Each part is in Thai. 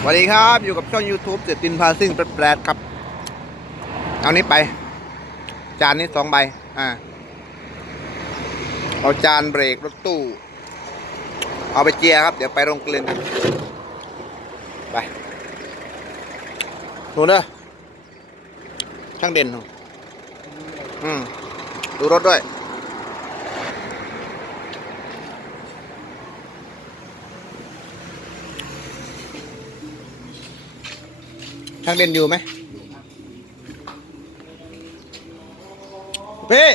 สวัสดีครับ อยู่กับช่อง YouTube เสตินพาซิ่งแปลดๆครับ เอานี้ไป จานนี้สองใบ อ่า เอาจานเบรกรถตู้ เอาไปเจียครับ เดี๋ยวไปโรงกลึงกันไปหนูเนอะช่างเด่นหนูอืม ดูรถด้วย ช่างเด่นอยู่ไหมพี่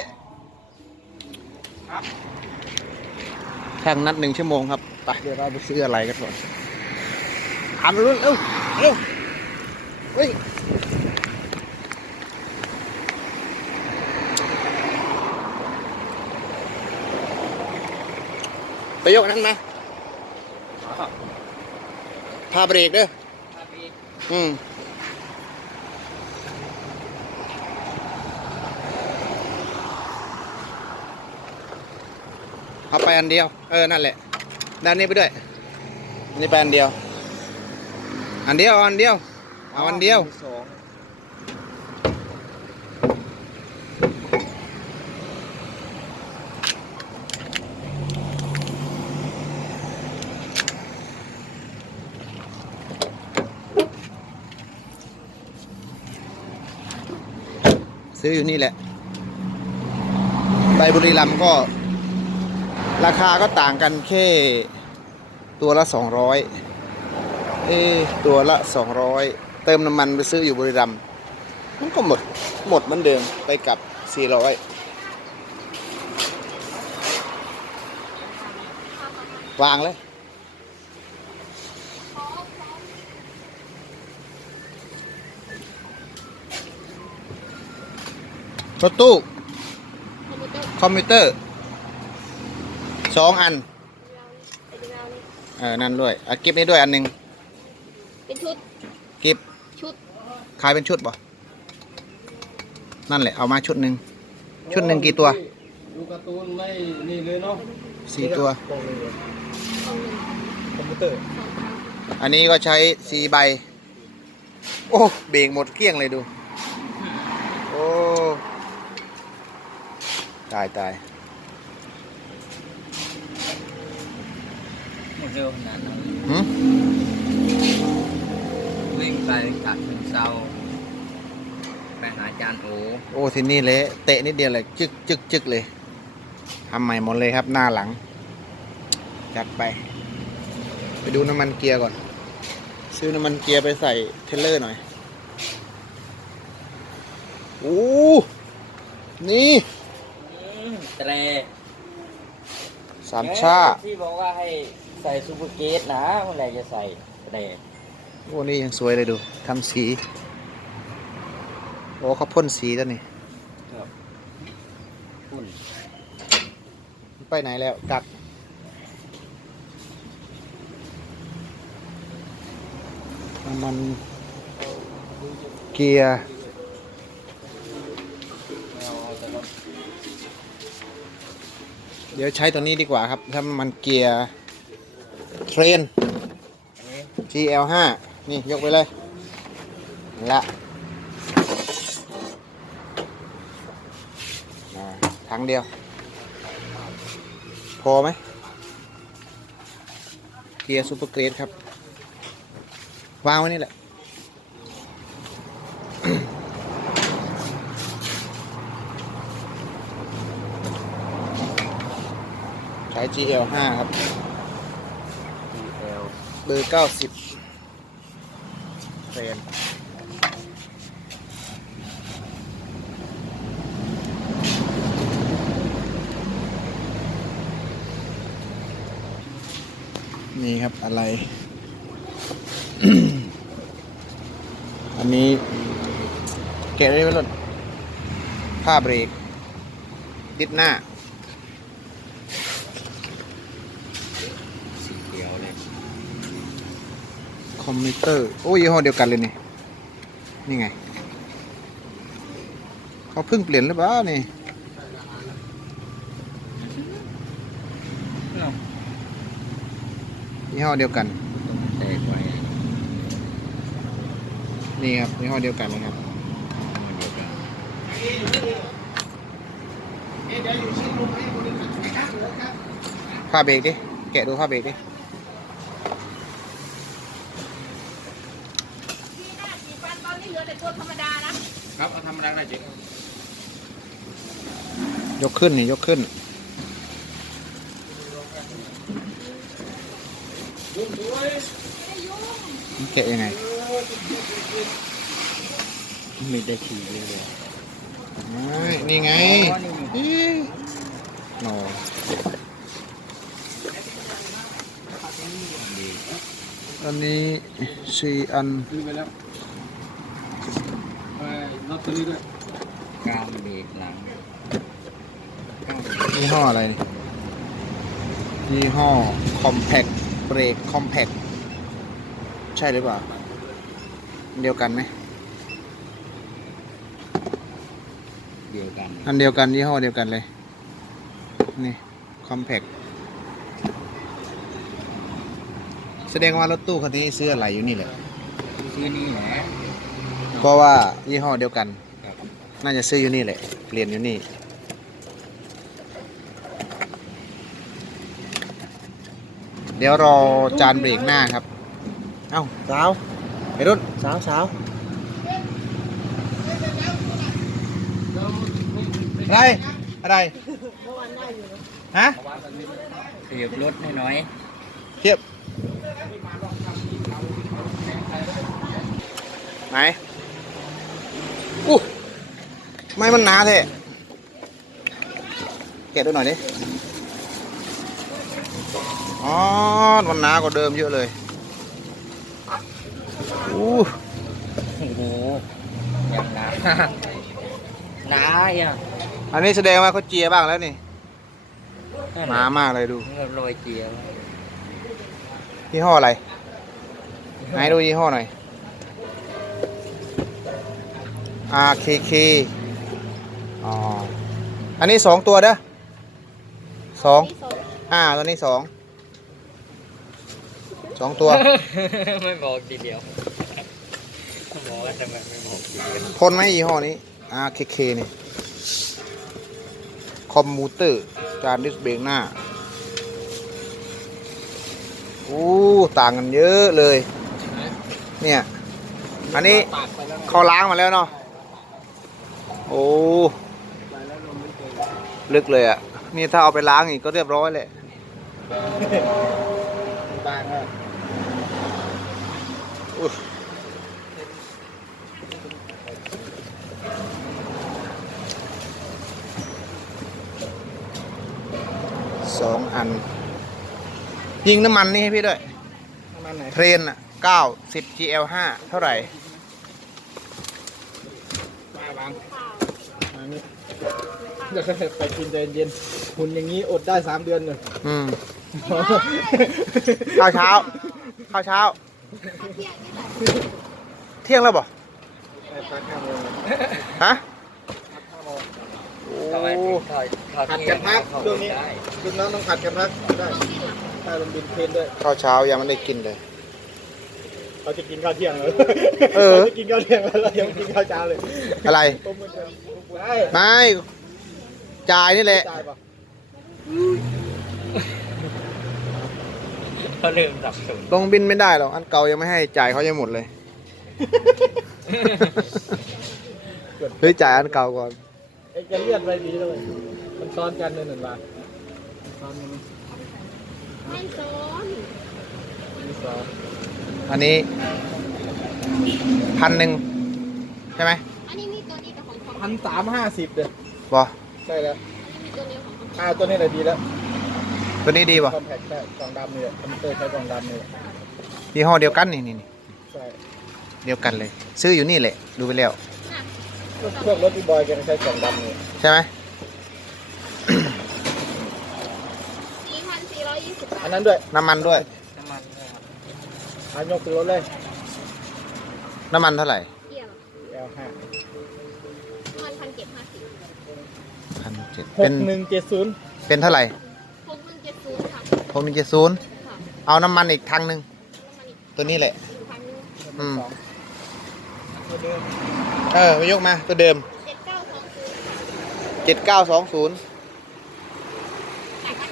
ช่างนัดหนึ่งชั่วโมงครับไปเดี๋ยวเราไปซื้ออะไรกันก่อนถามรุ่นเร็วเร็วเฮ้ยไปยกอันนั้นมาพาเบรกเด้ออืม เอาไปอันเดียว เออ นั่นแหละ ด้านนี้ไปด้วย นี่ไปอันเดียว อันเดียวอันเดียว เอาอันเดียว สองซื้ออยู่นี่แหละใบบุรีรัมย์ก็ ราคาก็ต่างกันแค่ตัวละสองร้อยเอตัวละสองร้อยเติมน้ำมันไปซื้ออยู่บรีรัมมันก็หมดหมดเหมือนเดิมไปกับสี่ร้อยวางเลย รถตู้ คอมพิวเตอร์ สองอันเออนั่นด้วยอะกิฟนี้ด้วยอันหนึ่งเป็นชุดกิฟชุดขายเป็นชุดป่ะนั่นแหละเอามาชุดหนึ่งชุดหนึ่งกี่ตัวดูการ์ตูนไม่นี่เลยเนาะสี่ตัวกล่องหนึ่งกล่องหนึ่งคอมพิวเตอร์สองครั้งอันนี้ก็ใช้สี่ใบ โอ้เบรกหมดเกลี้ยงเลยดู โอ้ ตายตาย หม ดเร็วขนาดนั้นหืมวิ่งไปจากถึงเซาไปหาจานโอโอ้ทีนี่เละเตะนิดเดียวเลยจึกจึกจึกเลยทำใหม่หมดเลยครับหน้าหลัง จัดไป ไปดูน้ำมันเกียร์ก่อน ซื้อน้ำมันเกียร์ไปใส่เทรลเลอร์หน่อยโอ้นี่เตรสามชาที่บอกว่าให้ ใส่ซูเปอร์เกตนะเมื่อไหร่จะใส่เตรโอ้นี่ยังสวยเลยดูทำสี โอ้เขาพ่นสีแล้วนี่คุณไปไหนแล้วกักน้ำมันเกียร์เดี๋ยวใช้ตัวนี้ดีกว่าครับ ถ้ามันเกียร์ เทรน GL5 นี่ยกไปเลยนั่ละถังเดียว พอไหม เกียร์ซูเปอร์เกรดครับ วางไว้นี่แหละ ใช้ GL5 ครับ เบอร์เก้าสิบเฟรนนี่ครับอะไร อันนี้แกะได้ไหมล่ะผ้าเบรกติดหน้า สีเขียวเลย คอมพิวเตอร์ โอ้ยี่ห้อเดียวกันเลยนี่ นี่ไง เขาเพิ่งเปลี่ยนหรือเปล่านี่ยี่ห้อเดียวกัน นี่ครับยี่ห้อเดียวกันเลยครับผ้าเบรกดิ แกะดูผ้าเบรกดิ ตอนนี้เหลือแต่ตัวธรรมดานะ ครับเอาทำอะไรได้เจิยกขึ้นนี่ยกขึ้นแกะยังไงไมีได้ขี่เลยไม่นี่ไงอ๋อนี่อีหนอันนี้สี่อัน ซื้อไปแล้วไปน็อ ตตัวนี้ด้วยกาวเบรกหลังกาวเบรกยี่ห้ออะไรนี่ยี่ห้อ compact brake compact ใช่หรือเปล่า เดียวกันไหมเดียวกันอันเดียวกันยี่ห้อเดียวกันเลย นี่ compact แสดงว่ารถตู้คันนี้ซื้ออะไรอยู่นี่แหละชื่อนี่แหละ เพราะว่ายี่ห้อเดียวกันครับน่าจะซื้ออยู่นี่แหละ เปลี่ยนอยู่นี่ เดี๋ยวรอจานเบรกหน้าครับ เอ้าสาวไปรุ่นสาวสาวอะไร อะไร ฮะ เสียบรถให้หน่อยเทียบ ไหน อู้ไม่มันหนาเท่แกะดูหน่อยดิอ๋อมันหนากว่าเดิมเยอะเลยอู้โอ้โหยังหนาหนาอะอันนี้แสดงว่าเขาเจียบ้างแล้วนี่หนามากเลยดูเงือบโรยเจียวยี่ห้ออะไรไหนดูยี่ห้อหน่อย RKK อ๋อ อันนี้สองตัวเด้อสองนี่สองอ่าตัวนี้สองสองตัว ไม่บอกทีเดียวบอกว่าทำไมไม่บอกทีเดียวทนไหมยี่ห้อนี้ RKK นี่คอมมูเตอร์ จานดิสเบรกหน้าอู้ต่างกันเยอะเลย เนี่ย อันนี้ตากไปแล้วเขาล้างมาแล้วเนาะ โอ้ไปแล้วลมไม่เกินลึกเลยอะ่ะ นี่ถ้าเอาไปล้างอีกก็เรียบร้อยเลยตากอะอุ๊ยสองอัน ยิงน้ำมันนี่ให้พี่ด้วยประมาณไหน เทรนอะเก้าสิบ GL ห้าเท่าไหร่ มาบาง อันนี้เดี๋ยวไปกินใจเย็นๆหุ่นอย่างนี้อดได้สามเดือนเลยอืมข้าวเช้าข้าวเช้า เที่ยงนี่แหละเที่ยงแล้วบ่ไปพักข้าวโมงฮะข้าวโมงทำไมโอ้ถึงถอยถอยผัดเที่กัยนงพักเข้าช่วงนี้ได้ลูกน้องต้องผัดกันพักได้ถ้าลงบินเทรนด้วยข้าวเช้ายังไม่ได้กินเลย เขาจะกินข้าวเที่ยงเลยเออ จะกินข้าวเที่ยงแล้วเรายังไม่กินข้าวเช้าเลยอะไร ต้มมันจะได้ไม่ จ่ายนี่แหละ จ่ายปะเขาลืมสับสนลงบินไม่ได้หรอก อันเก่ายังไม่ให้จ่ายเขายังหมดเลย เฮ้ยจ่ายอันเก่าก่อน ไอ้จะเลือดไปดีเลย มันซ้อนกันเลยหนึ่งบาทซ้อนกันไหม ไม่ซ้อนมีซ้อน อันนี้พันหนึ่งใช่ไหมอันนี้มีตัวนี้กับของของพันสามห้าสิบเด้อบอใช่แล้วมีตัวนี้ของของอ่าตัวนี้แหละดีแล้วตัวนี้ดีป่ะคอมแพคใช่กล่องดำนี่แหละคอมพิวเตอร์ใช้กล่องดำนี่แหละยี่ห้อเดียวกันนี่นี่นี่ใช่เดียวกันเลย ซื้ออยู่นี่แหละดูไปแล้วพวกรถที่บอยแกใช้กล่องดำนี่ใช่ไหมสี่พันสี่ร้อยยี่สิบบาอัทนนั้นด้วยน้ำมันด้วยน้ำมันเนี่ยครับ อันยกคือรถเลยน้ำมันเท่าไหร่เที่ยง L ห้ามันพันเก็บห้าสิบพันเจ็ดหเป็กนหนึ่งเจ็ดศูนย์เป็นเท่าไหร่หกหนึ่งเจ็ดศูนย์ค่ะผมมีเจ็ดศูนย์ค่ะเอาน้ำมันอีกทังหนึ่งแล้วมันอีกตัวนี้แหละ อีกพันหนึงอืมสองตัวเดิมเออไปยกมาตัวเดิมเจ็ดเก้าสองศูนย์เจ็ดเก้าสองศูนย์ไหนคะ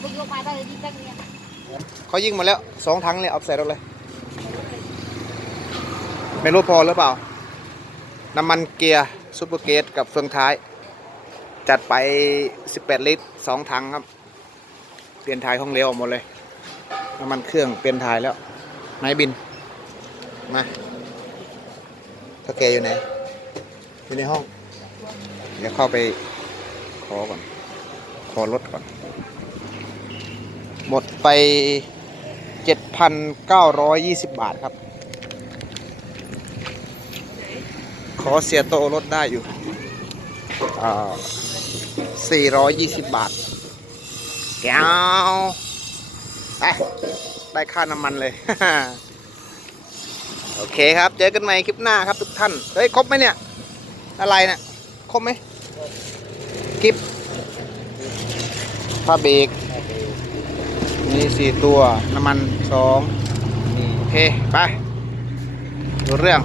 ไปยกมาได้เลยที่ตั้งเนี่ย เขายิงมาแล้วสองถังเลยเอาใส่รถเลย ไม่รู้พอหรือเปล่า น้ำมันเกียร์ซูเปอร์เกตกับเฟืองท้าย จัดไป 18 ลิตรสองถังครับ เปลี่ยนท้ายห้องเลี้ยวหมดเลย น้ำมันเครื่องเปลี่ยนท้ายแล้วไม้บิน มาถ้าแกอยู่ไหน อยู่ในห้อง เดี๋ยวเข้าไปขอก่อน ขอรถก่อน หมดไป 7,920 บาทครับ ขอเสียโตลดได้อยู่อ่า420 บาท แก้วไปได้ค่าน้ำมันเลย โอเคครับ เจอกันใหม่คลิปหน้าครับทุกท่าน เฮ้ย ครบไหมเนี่ย อะไรเนะี่ย ครบไหมคลิปผ้าเบรก มีสี่ตัว น้ำมันสองนี่โอเค ไป ดูเรื่อง